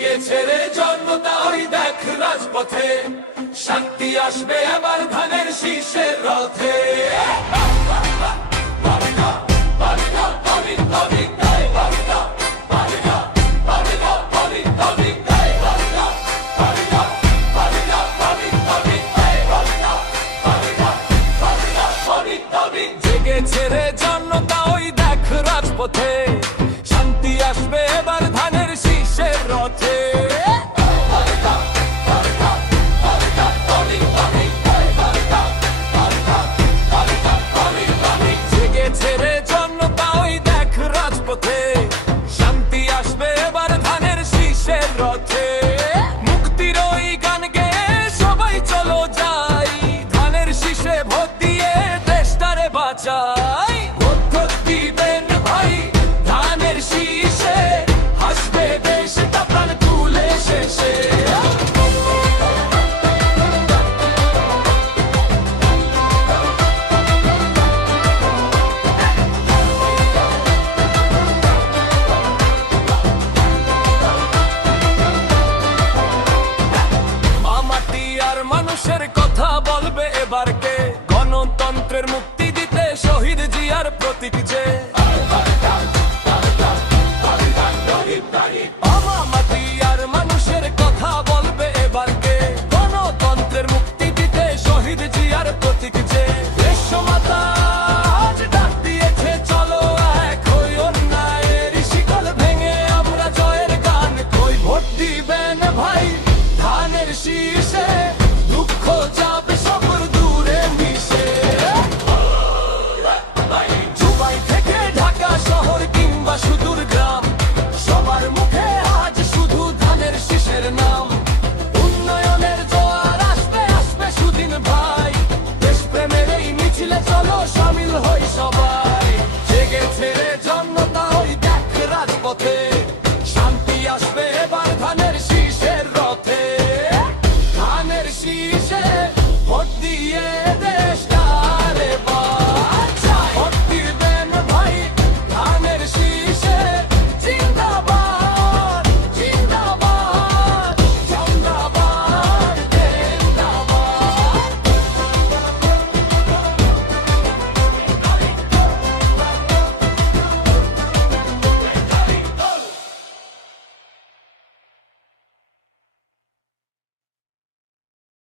জেগেছে রে জনতা ওই দেখ রাজপথে, শান্তি আসবে এবার ধানের শীষের রথে। জেগেছে রে জনতা ওই দেখ রাজপথে, শান্তি আসবে এবার ধানের শীষের রথে। জেগেছে রে জনতা ওই দেখ রাজপথে, শান্তি আসবে এবার ধানের শীষের রথে। মুক্তির ওই গান গেয়ে সবাই চলো যাই, ধানের শীষে ভোট দিয়ে দেশটারে বাঁচাই। ভোট দিবেন ভাই ধানের শীষে, হাসবে দেশটা প্রাণ তুলে শেষে। মানুষের কথা বলবে এবার কে, গণতন্ত্রের মুক্তি দিতে শহীদ জিয়ার প্রতীক যে। মাটি আর মানুষের কথা বলবে এবার কে, গণতন্ত্রের মুক্তি দিতে শহীদ জিয়ার প্রতীক যে। দেশমাতা আজ ডাক দিয়েছে চলো এক হই, অন্যায়ের শিকল ভেঙে আমরা জয়ের গান কই। ভোট দিবেন ভাই ধানের শীষ